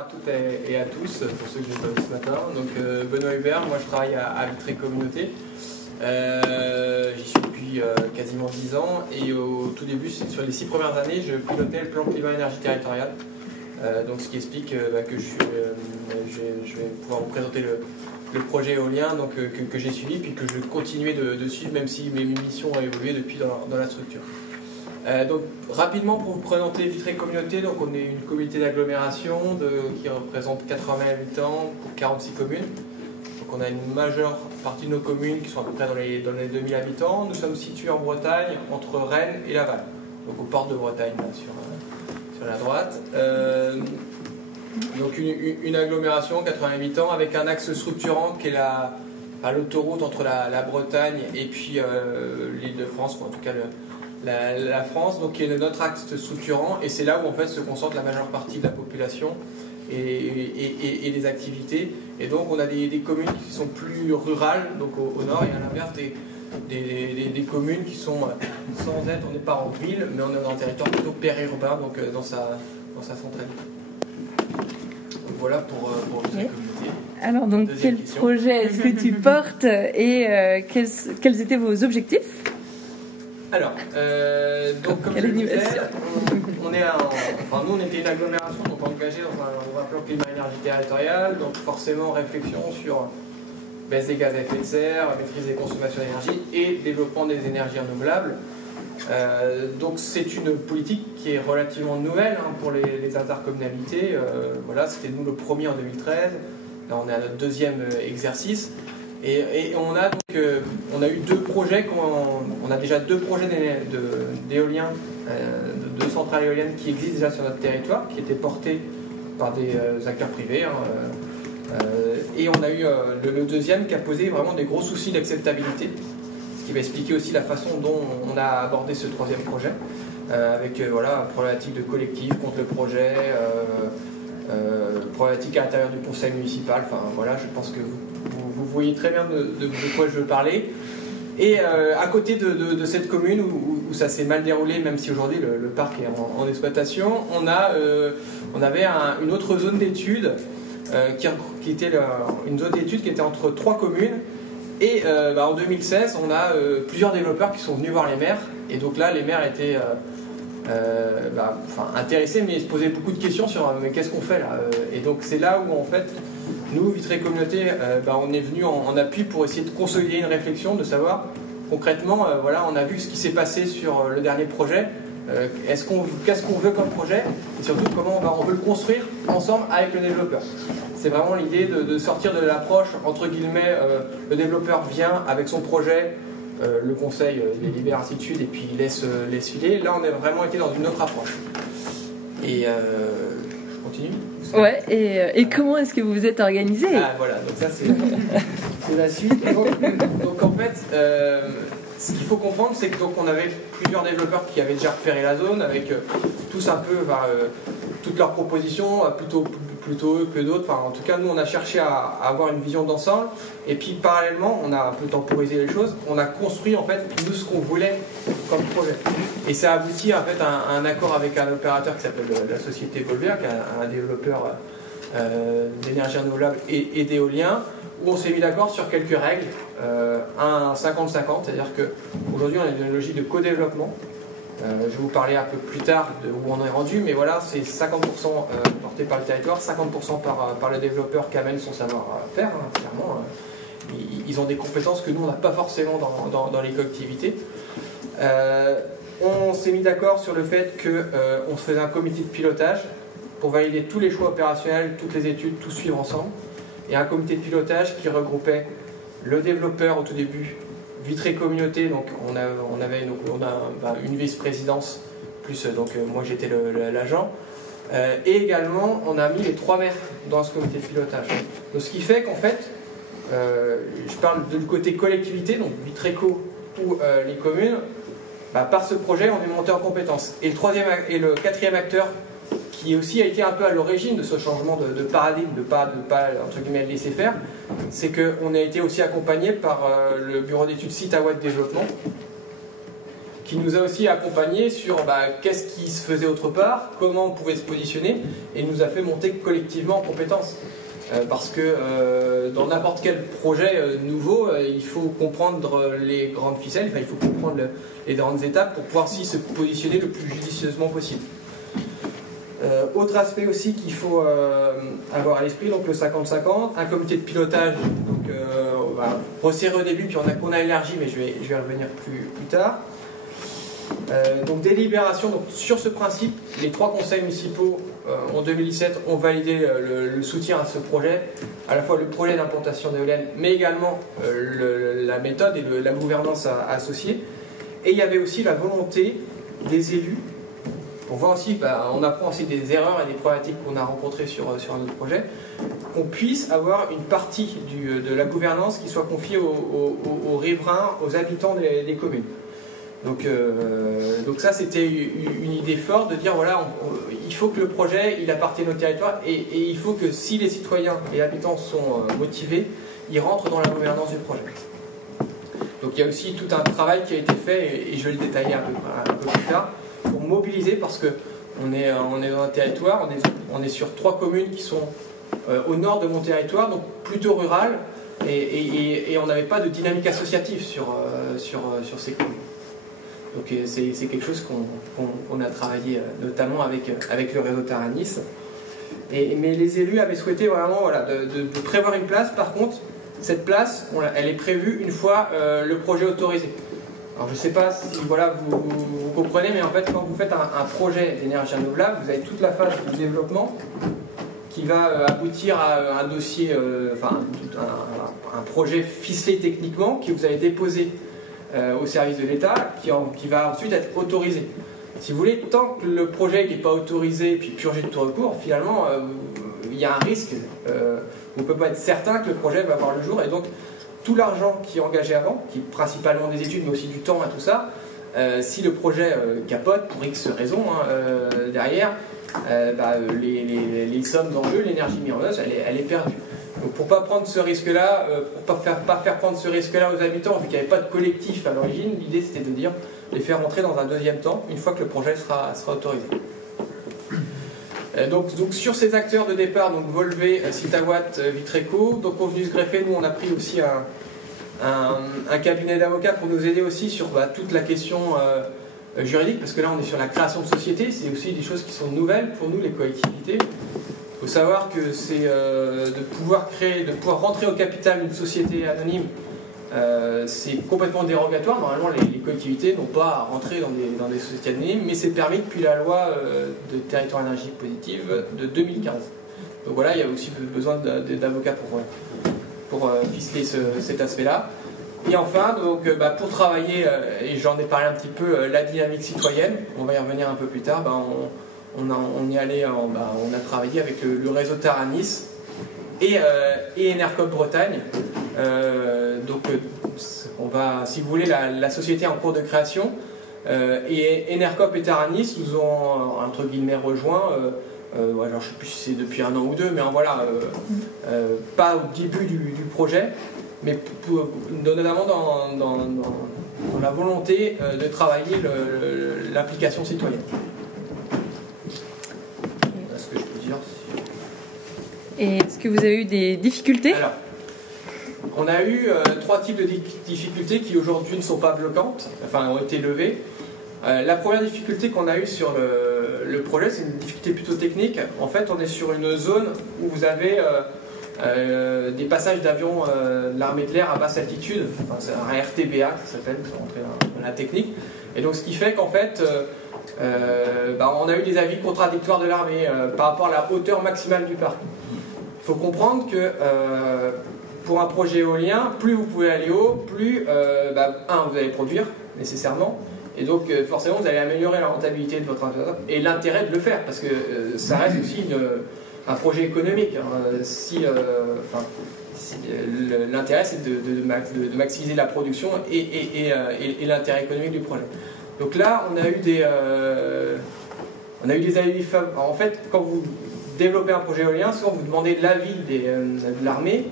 à toutes et à tous, pour ceux que j'ai pas vu ce matin. Donc Benoît Hubert, moi je travaille à Vitré Communauté. J'y suis depuis quasiment 10 ans et au tout début, sur les 6 premières années, je pilotais le plan climat-énergie territorial. Donc ce qui explique que je vais pouvoir vous présenter le projet éolien donc, que j'ai suivi puis que je vais continuer de suivre même si mes missions ont évolué depuis dans la structure. Donc rapidement pour vous présenter Vitré Communauté, donc on est une communauté d'agglomération qui représente 80 habitants pour 46 communes. Donc on a une majeure partie de nos communes qui sont à peu près dans les 2000 habitants. Nous sommes situés en Bretagne entre Rennes et Laval, donc aux portes de Bretagne là, sur la droite. Donc une agglomération, 80 habitants, avec un axe structurant qui est l'autoroute entre la Bretagne et puis l'île de France, ou en tout cas la France, donc qui est notre axe structurant, et c'est là où en fait se concentre la majeure partie de la population et des activités. Et donc on a des communes qui sont plus rurales, donc au nord, et à l'inverse des communes qui sont sans être, on n'est pas en ville, mais on est dans un territoire plutôt périurbain, donc dans sa centralité. Donc voilà pour Vitré Communauté. Alors donc quel projet est-ce que tu portes et quels étaient vos objectifs? Alors, donc comme je le disais, nous on était une agglomération donc engagée dans un plan climat-énergie territorial, donc forcément réflexion sur baisse des gaz à effet de serre, maîtrise des consommations d'énergie et développement des énergies renouvelables. Donc c'est une politique qui est relativement nouvelle pour les intercommunalités. Voilà, c'était nous le premier en 2013, là on est à notre deuxième exercice. Et on a eu deux projets, on a déjà deux projets d'éolien, de centrales éoliennes qui existent déjà sur notre territoire, qui étaient portés par des acteurs privés. Et on a eu le deuxième qui a posé vraiment des gros soucis d'acceptabilité, ce qui va expliquer aussi la façon dont on a abordé ce troisième projet, avec problématique de collectif contre le projet, problématique à l'intérieur du conseil municipal. Enfin voilà, je pense que vous voyez très bien de quoi je veux parler. Et à côté de cette commune où ça s'est mal déroulé, même si aujourd'hui le parc est en exploitation, on avait une autre zone d'études qui était une zone d'études qui était entre 3 communes. Et en 2016, on a plusieurs développeurs qui sont venus voir les maires. Et donc là, les maires étaient intéressés, mais ils se posaient beaucoup de questions sur mais qu'est-ce qu'on fait là. Et donc c'est là où en fait nous, Vitré Communauté, on est venu en appui pour essayer de consolider une réflexion, de savoir concrètement, on a vu ce qui s'est passé sur le dernier projet, qu'est-ce qu'on veut comme projet, et surtout comment on veut le construire ensemble avec le développeur. C'est vraiment l'idée de sortir de l'approche, entre guillemets, le développeur vient avec son projet, le conseil les libère, ainsi de suite, et puis il laisse filer. Là, on a vraiment été dans une autre approche. Et je continue. Ouais, et comment est-ce que vous vous êtes organisé? Ah voilà, donc ça c'est la suite. Donc en fait, ce qu'il faut comprendre, c'est que donc on avait plusieurs développeurs qui avaient déjà repéré la zone, avec tous un peu toutes leurs propositions, plutôt eux que d'autres. Enfin, en tout cas, nous on a cherché à avoir une vision d'ensemble, et puis parallèlement, on a un peu temporisé les choses. On a construit en fait nous ce qu'on voulait comme projet, et ça a abouti en fait à un accord avec un opérateur qui s'appelle la société Volver, qui est un développeur d'énergie renouvelable et d'éolien, où on s'est mis d'accord sur quelques règles, un 50-50, c'est-à-dire qu'aujourd'hui on est dans une logique de co-développement. Je vais vous parler un peu plus tard de où on est rendu, mais voilà, c'est 50% porté par le territoire, 50% par le développeur qui amène son savoir-faire, clairement. Ils ont des compétences que nous on n'a pas forcément dans les collectivités. On s'est mis d'accord sur le fait qu'on se faisait un comité de pilotage pour valider tous les choix opérationnels, toutes les études, tout suivre ensemble. Et un comité de pilotage qui regroupait le développeur au tout début, Vitré Communauté, donc on a une vice-présidence, plus moi j'étais l'agent. Et également, on a mis les 3 maires dans ce comité de pilotage. Donc, ce qui fait qu'en fait, je parle du côté collectivité, donc Vitreco ou les communes, par ce projet, on est monté en compétences. Et le quatrième acteur, qui aussi a été un peu à l'origine de ce changement de paradigme, de pas entre guillemets laisser faire, c'est qu'on a été aussi accompagné par le bureau d'études Citawat Développement, qui nous a aussi accompagnés sur qu'est-ce qui se faisait autre part, comment on pouvait se positionner, et nous a fait monter collectivement en compétences. Parce que dans n'importe quel projet nouveau, il faut comprendre les grandes ficelles, il faut comprendre les grandes étapes pour pouvoir aussi se positionner le plus judicieusement possible. Autre aspect aussi qu'il faut avoir à l'esprit, donc le 50-50, un comité de pilotage, donc on va resserrer au début, puis on a élargi, mais je vais revenir plus tard. Donc délibération, donc sur ce principe, les 3 conseils municipaux en 2017 ont validé le soutien à ce projet, à la fois le projet d'implantation d'éoliennes, mais également la méthode et la gouvernance associée. Et il y avait aussi la volonté des élus, pour voir aussi, on apprend aussi des erreurs et des problématiques qu'on a rencontrées sur un autre projet, qu'on puisse avoir une partie de la gouvernance qui soit confiée aux riverains, aux habitants des communes. Donc ça, c'était une idée forte de dire, voilà, il faut que le projet, il appartienne au territoire, et il faut que si les citoyens et les habitants sont motivés, ils rentrent dans la gouvernance du projet. Donc il y a aussi tout un travail qui a été fait, et je vais le détailler un peu plus tard, pour mobiliser, parce qu'on est dans un territoire, on est sur 3 communes qui sont au nord de mon territoire, donc plutôt rural, et on n'avait pas de dynamique associative sur ces communes. Donc c'est quelque chose qu'on a travaillé notamment avec le réseau Taranis. Mais les élus avaient souhaité vraiment de prévoir une place. Par contre, cette place, elle est prévue une fois le projet autorisé. Alors je ne sais pas si vous comprenez, mais en fait quand vous faites un projet d'énergie renouvelable, vous avez toute la phase de développement qui va aboutir à un dossier, un projet ficelé techniquement que vous allez déposer au service de l'État, qui va ensuite être autorisé. Si vous voulez, tant que le projet n'est pas autorisé et puis purgé de tout recours, finalement, il y a un risque. On ne peut pas être certain que le projet va voir le jour. Et donc, tout l'argent qui est engagé avant, qui est principalement des études, mais aussi du temps et tout ça, si le projet capote, pour X raisons, derrière, les sommes d'enjeu, l'énergie mise en œuvre, elle est perdue. Donc pour ne pas prendre ce risque-là, pour ne pas faire prendre ce risque-là aux habitants, vu qu'il n'y avait pas de collectif à l'origine, l'idée c'était de dire les faire rentrer dans un deuxième temps, une fois que le projet sera autorisé. Donc sur ces acteurs de départ, donc Volvé, Citawatt, Vitreco, donc on est venu se greffer, nous on a pris aussi un cabinet d'avocats pour nous aider aussi sur toute la question juridique, parce que là on est sur la création de société, c'est aussi des choses qui sont nouvelles pour nous les collectivités. Il faut savoir que c'est de pouvoir rentrer au capital d'une société anonyme, c'est complètement dérogatoire. Normalement, les collectivités n'ont pas à rentrer dans des sociétés anonymes, mais c'est permis depuis la loi de territoire énergie positive de 2015. Donc voilà, il y a aussi besoin d'avocats pour ficeler cet aspect-là. Et enfin, donc, pour travailler, et j'en ai parlé un petit peu, la dynamique citoyenne, on va y revenir un peu plus tard, on y allait, on a travaillé avec le réseau Taranis et Enercop Bretagne. Donc on va, si vous voulez, la société est en cours de création, et Enercop et Taranis nous ont entre guillemets rejoints. Alors je ne sais plus si c'est depuis 1 an ou 2, mais voilà, pas au début du projet, mais notamment dans la volonté de travailler l'application citoyenne. Et est-ce que vous avez eu des difficultés? Alors, on a eu 3 types de difficultés qui aujourd'hui ne sont pas bloquantes, enfin ont été levées. La première difficulté qu'on a eue sur le projet, c'est une difficulté plutôt technique. En fait, on est sur une zone où vous avez des passages d'avions de l'armée de l'air à basse altitude, enfin, c'est un RTBA ça s'appelle, pour rentrer dans la technique. Et donc ce qui fait qu'en fait, on a eu des avis contradictoires de l'armée par rapport à la hauteur maximale du parc. Il faut comprendre que pour un projet éolien, plus vous pouvez aller haut, plus vous allez produire nécessairement, et donc forcément vous allez améliorer la rentabilité de votre installation et l'intérêt de le faire, parce que ça reste aussi un projet économique. L'intérêt c'est de maximiser la production et l'intérêt économique du projet. Donc là on a eu des avis favorables. En fait, quand vous développer un projet éolien, souvent vous demandez l'avis de l'armée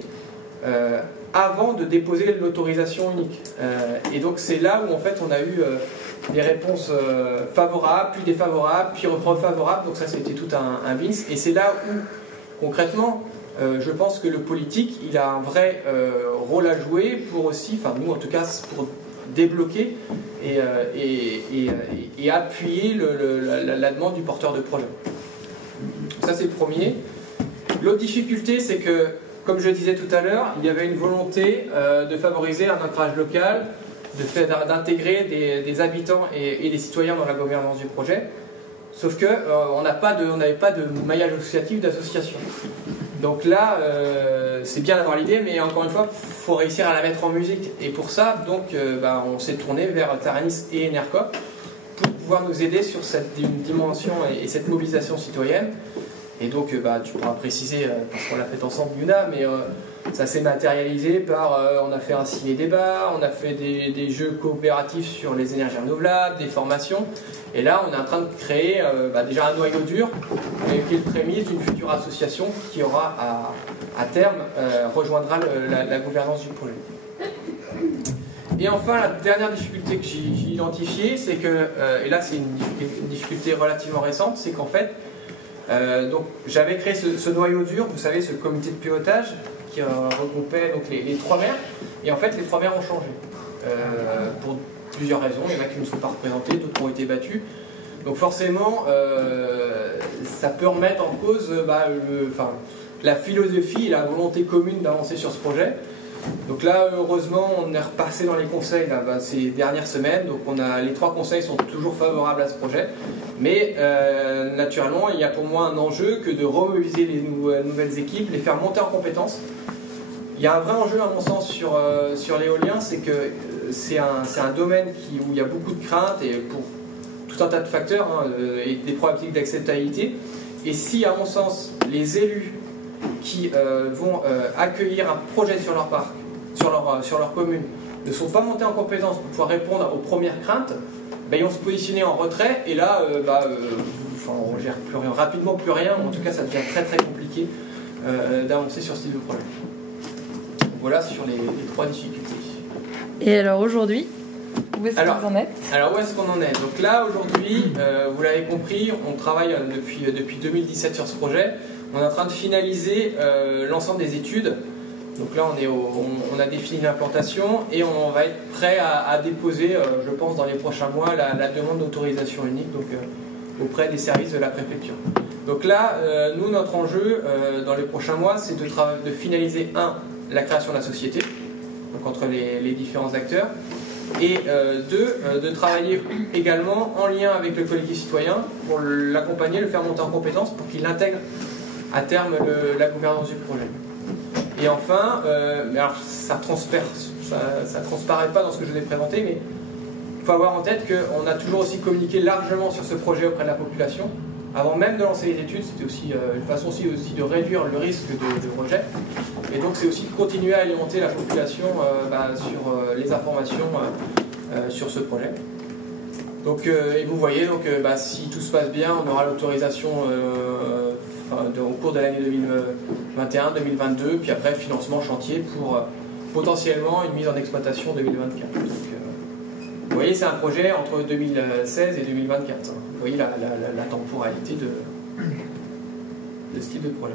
avant de déposer l'autorisation unique. Et donc c'est là où en fait on a eu des réponses favorables, puis défavorables, puis favorables. Donc ça, c'était tout un BINS. Et c'est là où, concrètement, je pense que le politique, il a un vrai rôle à jouer pour aussi, enfin nous en tout cas, pour débloquer et appuyer la demande du porteur de projet. Ça, c'est le premier. L'autre difficulté, c'est que, comme je disais tout à l'heure, il y avait une volonté de favoriser un ancrage local, d'intégrer des habitants et des citoyens dans la gouvernance du projet. Sauf qu'on n'avait pas de maillage associatif d'association. Donc là, c'est bien d'avoir l'idée, mais encore une fois, il faut réussir à la mettre en musique. Et pour ça, donc, on s'est tourné vers Taranis et Enercop pour pouvoir nous aider sur cette dimension et cette mobilisation citoyenne. Et donc, tu pourras préciser, parce qu'on l'a fait ensemble, Yuna, mais ça s'est matérialisé par, on a fait un ciné-débat, on a fait des jeux coopératifs sur les énergies renouvelables, des formations. Et là, on est en train de créer déjà un noyau dur, qui est le prémisse d'une future association qui aura, à terme, rejoindra la gouvernance du projet. Et enfin, la dernière difficulté que j'ai identifiée, c'est que, et là c'est une difficulté relativement récente, c'est qu'en fait, donc j'avais créé ce noyau dur, vous savez, ce comité de pilotage qui regroupait donc les trois maires, et en fait les trois maires ont changé pour plusieurs raisons. Il y en a qui ne sont pas représentés, d'autres ont été battus. Donc forcément, ça peut remettre en cause la philosophie et la volonté commune d'avancer sur ce projet. Donc là, heureusement, on est repassé dans les conseils ces dernières semaines. Donc les trois conseils sont toujours favorables à ce projet. Mais naturellement, il y a pour moi un enjeu que de remobiliser les nouvelles équipes, les faire monter en compétences. Il y a un vrai enjeu, à mon sens, sur l'éolien, c'est que c'est un domaine où il y a beaucoup de craintes et pour tout un tas de facteurs et des probabilités d'acceptabilité. Et si, à mon sens, les élus qui vont accueillir un projet sur leur parc, sur leur commune, ne sont pas montés en compétence pour pouvoir répondre aux premières craintes, ils vont se positionner en retrait et là, on ne gère rapidement plus rien. En tout cas, ça devient très très compliqué d'avancer sur ce type de projet. Voilà sur les trois difficultés. Et alors aujourd'hui, où est-ce que vous en êtes? Alors où est-ce qu'on en est? Donc là aujourd'hui, vous l'avez compris, on travaille depuis 2017 sur ce projet. On est en train de finaliser l'ensemble des études. Donc là on a défini l'implantation et on va être prêt à déposer, je pense dans les prochains mois, la demande d'autorisation unique donc, auprès des services de la préfecture. Donc là, nous notre enjeu dans les prochains mois c'est de finaliser la création de la société, donc entre les différents acteurs, et de travailler également en lien avec le collectif citoyen pour l'accompagner, le faire monter en compétences pour qu'il intègre à terme la gouvernance du projet. Et enfin, alors ça transparaît pas dans ce que je vous ai présenté, mais il faut avoir en tête qu'on a toujours aussi communiqué largement sur ce projet auprès de la population. Avant même de lancer les études, c'était aussi une façon aussi de réduire le risque de rejet. Et donc c'est aussi de continuer à alimenter la population sur les informations sur ce projet. Donc, et vous voyez, donc, si tout se passe bien, on aura l'autorisation au cours de l'année 2021-2022, puis après financement chantier pour potentiellement une mise en exploitation 2024. Donc, vous voyez, c'est un projet entre 2016 et 2024. Vous voyez la temporalité de ce type de projet.